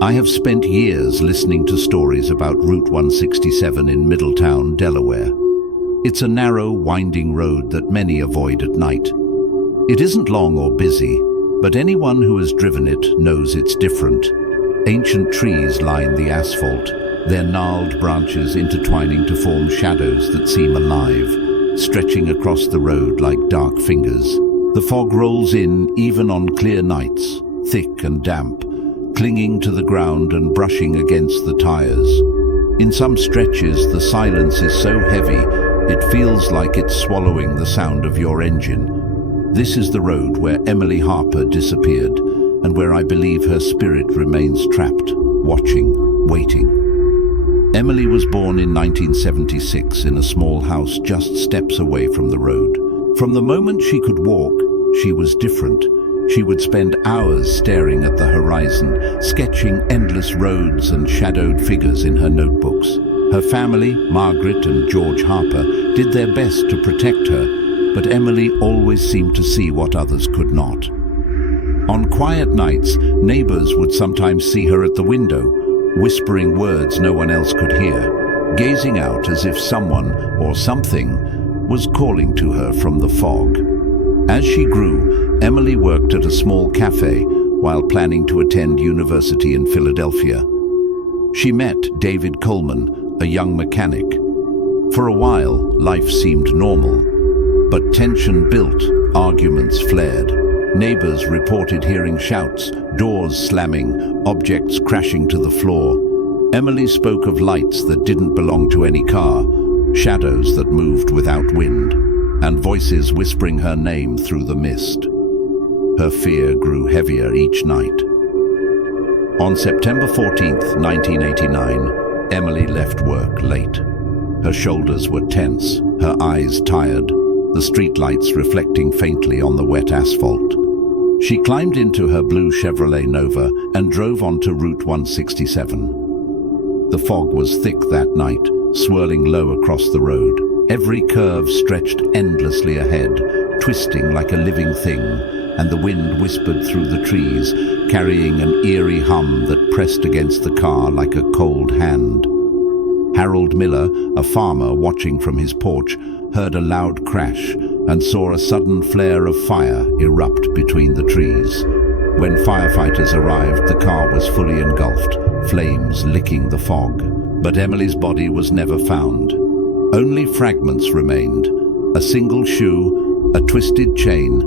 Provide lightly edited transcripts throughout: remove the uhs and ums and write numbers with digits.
I have spent years listening to stories about Route 167 in Middletown, Delaware. It's a narrow, winding road that many avoid at night. It isn't long or busy, but anyone who has driven it knows it's different. Ancient trees line the asphalt, their gnarled branches intertwining to form shadows that seem alive, stretching across the road like dark fingers. The fog rolls in even on clear nights, thick and damp, clinging to the ground and brushing against the tires. In some stretches, the silence is so heavy, it feels like it's swallowing the sound of your engine. This is the road where Emily Harper disappeared, and where I believe her spirit remains trapped, watching, waiting. Emily was born in 1976 in a small house just steps away from the road. From the moment she could walk, she was different. She would spend hours staring at the horizon, sketching endless roads and shadowed figures in her notebooks. Her family, Margaret and George Harper, did their best to protect her, but Emily always seemed to see what others could not. On quiet nights, neighbors would sometimes see her at the window, whispering words no one else could hear, gazing out as if someone or something was calling to her from the fog. As she grew, Emily worked at a small cafe while planning to attend university in Philadelphia. She met David Coleman, a young mechanic. For a while, life seemed normal, but tension built, arguments flared. Neighbors reported hearing shouts, doors slamming, objects crashing to the floor. Emily spoke of lights that didn't belong to any car, shadows that moved without wind, and voices whispering her name through the mist. Her fear grew heavier each night. On September 14th, 1989, Emily left work late. Her shoulders were tense, her eyes tired, the streetlights reflecting faintly on the wet asphalt. She climbed into her blue Chevrolet Nova and drove onto Route 167. The fog was thick that night, swirling low across the road. Every curve stretched endlessly ahead, twisting like a living thing, and the wind whispered through the trees, carrying an eerie hum that pressed against the car like a cold hand. Harold Miller, a farmer watching from his porch, heard a loud crash and saw a sudden flare of fire erupt between the trees. When firefighters arrived, the car was fully engulfed, flames licking the fog. But Emily's body was never found. Only fragments remained: a single shoe, a twisted chain,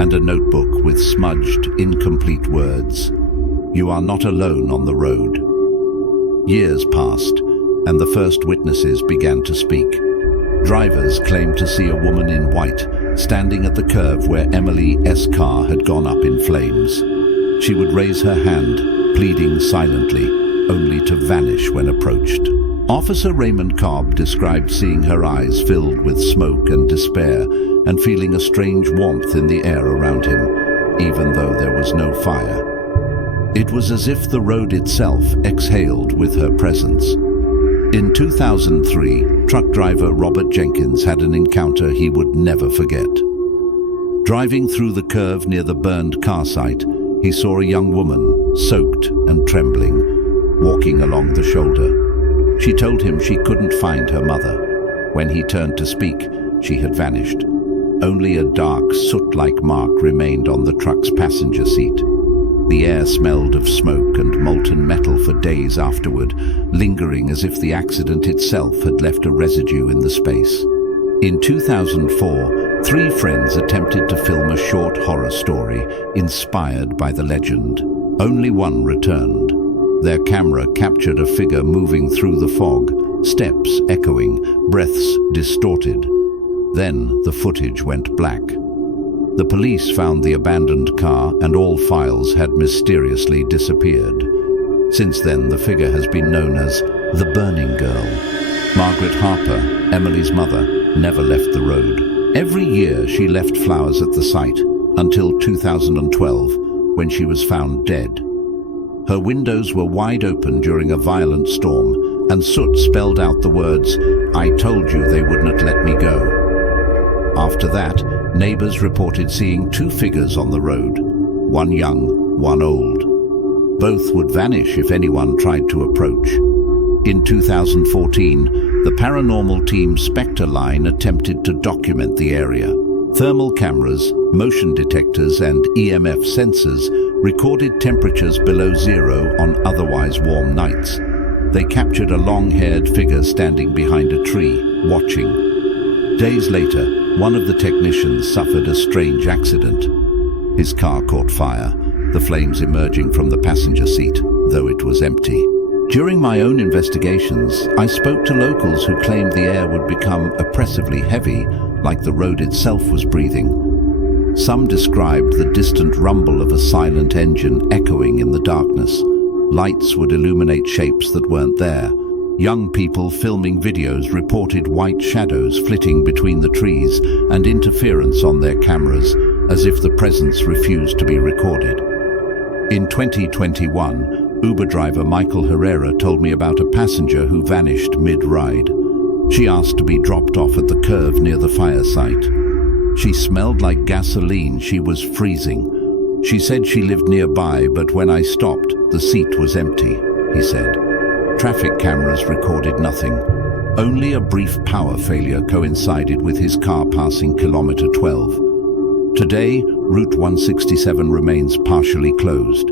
and a notebook with smudged, incomplete words. "You are not alone on the road." Years passed, and the first witnesses began to speak. Drivers claimed to see a woman in white standing at the curve where Emily's car had gone up in flames. She would raise her hand, pleading silently, only to vanish when approached. Officer Raymond Cobb described seeing her eyes filled with smoke and despair and feeling a strange warmth in the air around him, even though there was no fire. It was as if the road itself exhaled with her presence. In 2003, truck driver Robert Jenkins had an encounter he would never forget. Driving through the curve near the burned car site, he saw a young woman, soaked and trembling, walking along the shoulder. She told him she couldn't find her mother. When he turned to speak, she had vanished. Only a dark, soot-like mark remained on the truck's passenger seat. The air smelled of smoke and molten metal for days afterward, lingering as if the accident itself had left a residue in the space. In 2004, 3 friends attempted to film a short horror story inspired by the legend. Only one returned. Their camera captured a figure moving through the fog, steps echoing, breaths distorted. Then the footage went black. The police found the abandoned car and all files had mysteriously disappeared. Since then, the figure has been known as the Burning Girl. Margaret Harper, Emily's mother, never left the road. Every year she left flowers at the site, until 2012, when she was found dead. Her windows were wide open during a violent storm, and soot spelled out the words, "I told you they wouldn't let me go." After that, neighbors reported seeing 2 figures on the road, one young, one old. Both would vanish if anyone tried to approach. In 2014, the paranormal team Spectre Line attempted to document the area. Thermal cameras, motion detectors, and EMF sensors recorded temperatures below zero on otherwise warm nights. They captured a long-haired figure standing behind a tree, watching. Days later, one of the technicians suffered a strange accident. His car caught fire, the flames emerging from the passenger seat, though it was empty. During my own investigations, I spoke to locals who claimed the air would become oppressively heavy, like the road itself was breathing. Some described the distant rumble of a silent engine echoing in the darkness. Lights would illuminate shapes that weren't there. Young people filming videos reported white shadows flitting between the trees and interference on their cameras, as if the presence refused to be recorded. In 2021, Uber driver Michael Herrera told me about a passenger who vanished mid-ride. She asked to be dropped off at the curve near the fire site. She smelled like gasoline. She was freezing. She said she lived nearby, but when I stopped, the seat was empty, he said. Traffic cameras recorded nothing. Only a brief power failure coincided with his car passing kilometer 12. Today, Route 167 remains partially closed.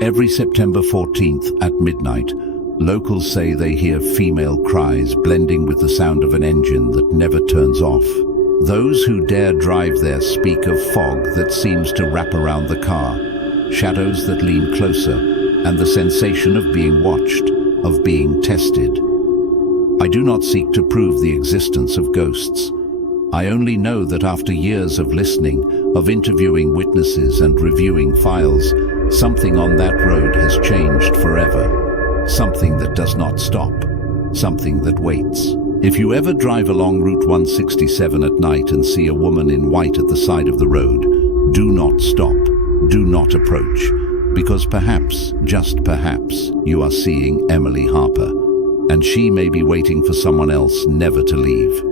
Every September 14th at midnight, locals say they hear female cries blending with the sound of an engine that never turns off. Those who dare drive there speak of fog that seems to wrap around the car, shadows that lean closer, and the sensation of being watched, of being tested. I do not seek to prove the existence of ghosts. I only know that after years of listening, of interviewing witnesses and reviewing files, something on that road has changed forever. Something that does not stop. Something that waits. If you ever drive along Route 167 at night and see a woman in white at the side of the road, do not stop. Do not approach. Because perhaps, just perhaps, you are seeing Emily Harper. And she may be waiting for someone else never to leave.